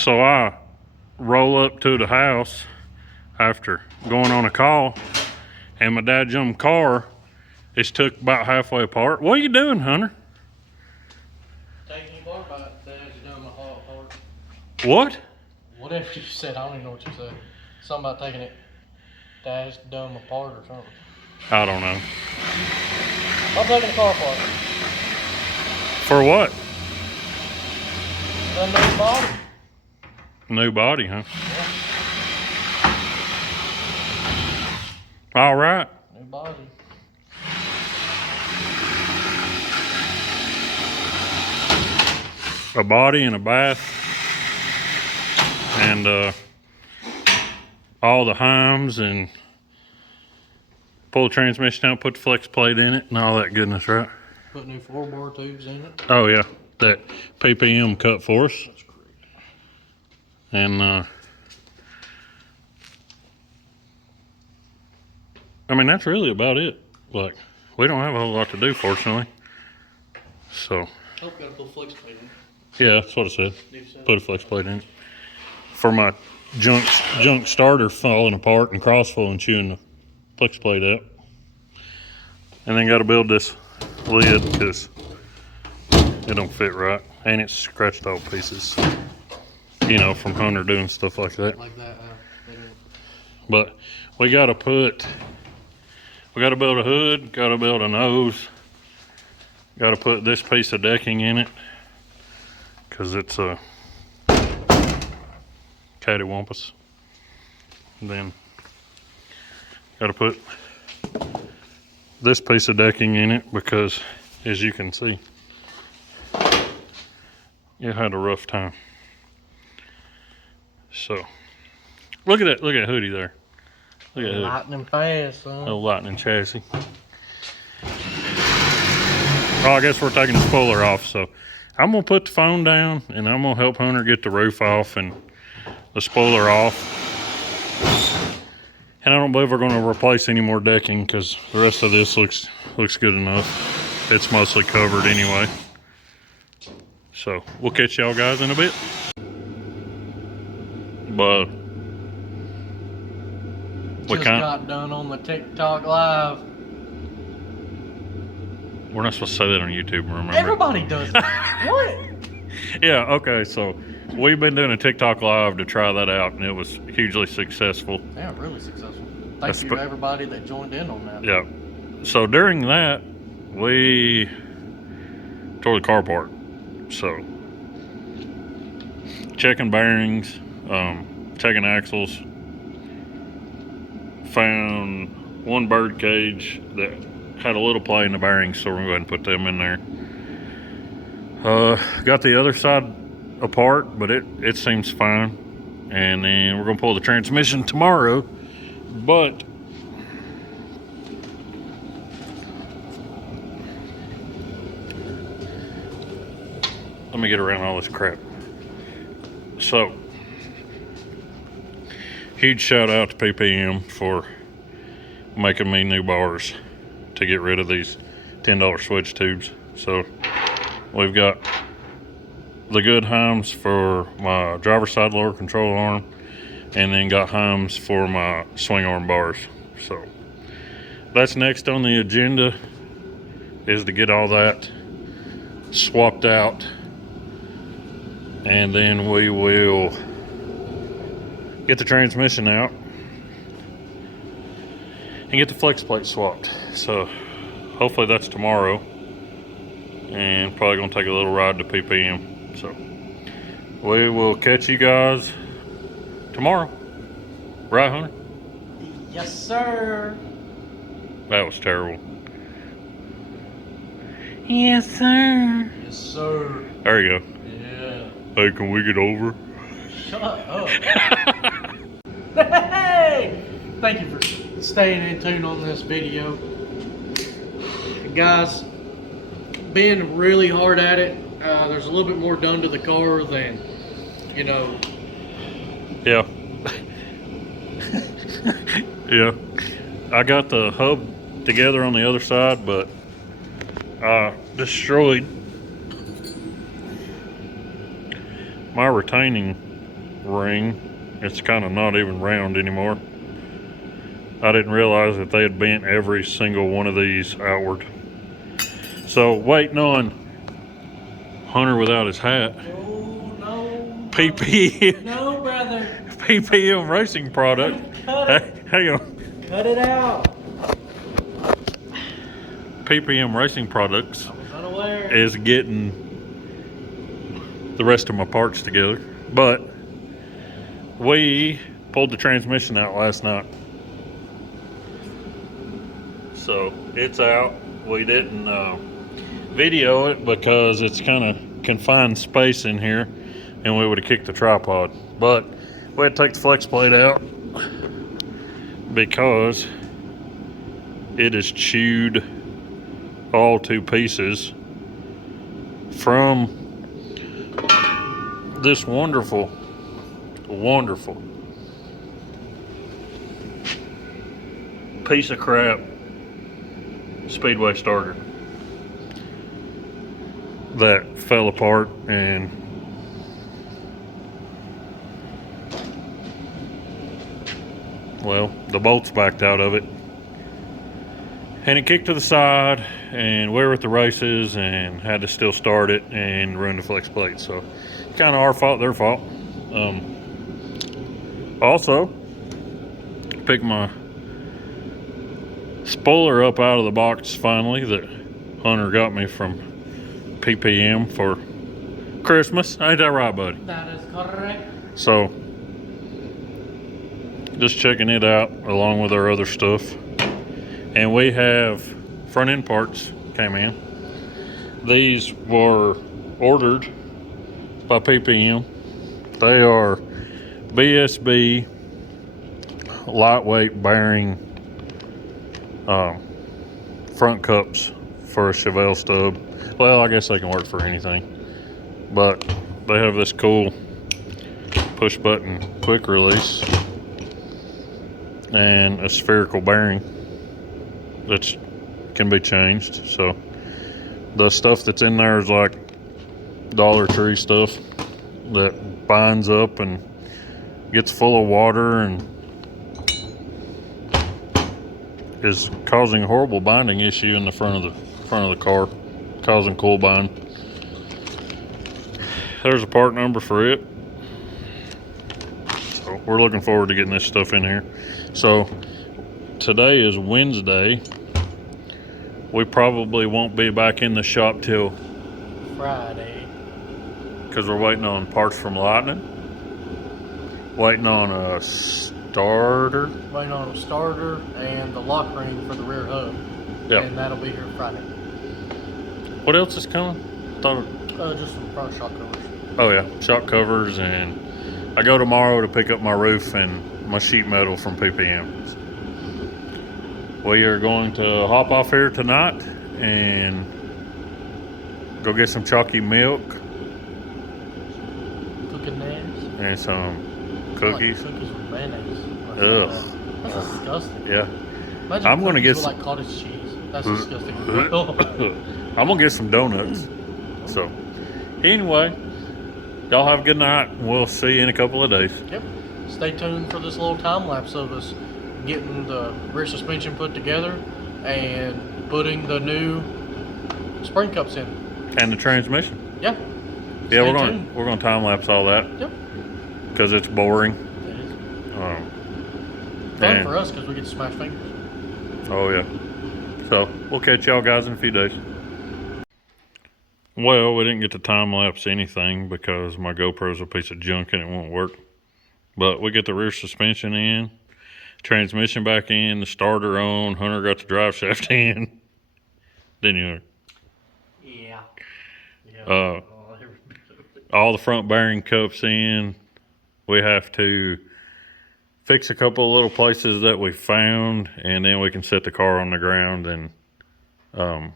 So I roll up to the house after going on a call, and my dad's car is took about halfway apart. What are you doing, Hunter? Taking your bar back, Dad, you're doing my heart apart. What? Whatever you said, I don't even know what you said. Something about taking it, Dad's dome apart or something. I don't know. I'm taking the car apart. For what? The new body. New body, huh? All right. New body. A body and a bath, and all the Heims, and pull the transmission out, put the flex plate in it, and all that goodness, right? Put new 4-bar tubes in it. Oh yeah, that PPM cut for us. That's great. And I mean, that's really about it. Like, we don't have a whole lot to do, fortunately. So Oh, gotta put flex plate in. yeah, that's what I said. New setup. Put a flex plate in it. For my junk starter falling apart and crossful and chewing the flex plate out. And then got to build this lid because it don't fit right, and it's scratched off pieces. You know, from Hunter doing stuff like that. Like that, they don't. But we got to build a hood, got to build a nose, got to put this piece of decking in it because it's a cattywampus. Then got to put this piece of decking in it because, as you can see, it had a rough time. So look at that hoodie there. Look at that. Lightning fast, son. Little lightning chassis. Oh, I guess we're taking the spoiler off, so I'm gonna put the phone down and I'm gonna help Hunter get the roof off and the spoiler off. And I don't believe we're gonna replace any more decking because the rest of this looks good enough. It's mostly covered anyway. So we'll catch y'all guys in a bit. But Just got done on the TikTok live. we're not supposed to say that on YouTube, remember? Everybody does that. What? Yeah, okay, so we've been doing a TikTok live to try that out, and it was hugely successful. Yeah, really successful. Thank you to everybody that joined in on that. Yeah. So during that, we tore the car apart. So checking bearings, checking axles, found one bird cage that had a little play in the bearings, so we're gonna go ahead and put them in there. Got the other side apart, but it seems fine. And then we're gonna pull the transmission tomorrow, but let me get around all this crap. So, huge shout out to PPM for making me new bars to get rid of these $10 switch tubes. So, we've got the good Heims for my driver's side lower control arm, and then got Heims for my swing arm bars. So, that's next on the agenda, is to get all that swapped out. And then we will get the transmission out and get the flex plate swapped. So hopefully that's tomorrow, and probably gonna take a little ride to PPM. So we will catch you guys tomorrow. Right, Hunter? Yes, sir. That was terrible. Yes, sir. Yes, sir. There you go. Yeah. Hey, can we get over? Shut up. Hey! Thank you for staying in tune on this video. Guys, being really hard at it, there's a little bit more done to the car than, you know. Yeah. Yeah. I got the hub together on the other side, but I destroyed my retaining ring. It's kind of not even round anymore. I didn't realize that they had bent every single one of these outward. So waiting on Hunter without his hat. Oh, no. PP, No, brother. PPM Racing Product. Hang on. Cut it out. PPM Racing Products I was unaware. is getting the rest of my parts together. But we pulled the transmission out last night. So it's out. We didn't video it because it's kind of confined space in here and we would have kicked the tripod. But we had to take the flex plate out because it is chewed all to pieces from this wonderful piece of crap Speedway starter that fell apart, and well, the bolts backed out of it and it kicked to the side, and we were at the races and had to still start it and ruin the flex plate. So kind of our fault, their fault. Also picked my spoiler up out of the box finally that Hunter got me from PPM for Christmas. Ain't that right, buddy? That is correct. So just checking it out along with our other stuff. And we have front end parts came in. These were ordered by PPM. They are BSB lightweight bearing front cups for a Chevelle stub. Well, I guess they can work for anything, but they have this cool push button quick release and a spherical bearing that can be changed. So the stuff that's in there is like Dollar Tree stuff that binds up and gets full of water and is causing a horrible binding issue in the front of the car, causing coil bind. There's a part number for it. So we're looking forward to getting this stuff in here. So today is Wednesday. We probably won't be back in the shop till Friday. Because we're waiting on parts from Lightning. Waiting on a starter. Waiting on a starter and the lock ring for the rear hub. Yep. And that'll be here Friday. What else is coming? Just some front shock covers. Oh yeah, shock covers, and I go tomorrow to pick up my roof and my sheet metal from PPM. We are going to hop off here tonight and go get some chalky milk Cooking nails. and some cookies. Like cookies with mayonnaise. Ugh. That's disgusting. Yeah. Imagine I'm gonna cookies get with like cottage cheese. That's disgusting. Oh. I'm gonna get some donuts. So anyway, y'all have a good night. We'll see you in a couple of days. Yep. Stay tuned for this little time lapse of us getting the rear suspension put together and putting the new spring cups in. And the transmission. Yeah. Yeah, Stay we're tuned. gonna time lapse all that. Yep. Because it's boring. It is And- fun for us because we get to smash fingers. Oh yeah. So we'll catch y'all guys in a few days. Well, we didn't get to time lapse anything because my GoPro's a piece of junk and it won't work. But we get the rear suspension in, transmission back in, the starter on. Hunter got the drive shaft in. Didn't you? Yeah. All the front bearing cups in. We have to fix a couple of little places that we found, and then we can set the car on the ground and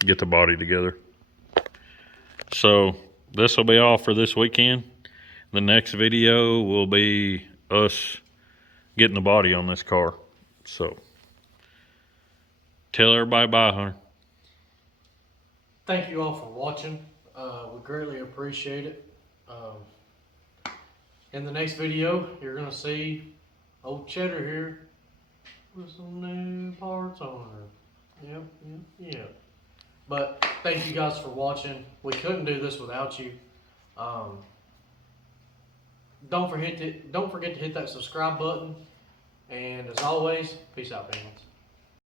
get the body together. So this will be all for this weekend. The next video will be us getting the body on this car. So tell everybody bye, Hunter. Thank you all for watching. We greatly appreciate it. In the next video, you're gonna see old Cheddar here with some new parts on her. Yep. But thank you guys for watching. We couldn't do this without you. Don't forget to hit that subscribe button. And as always, peace out, fans.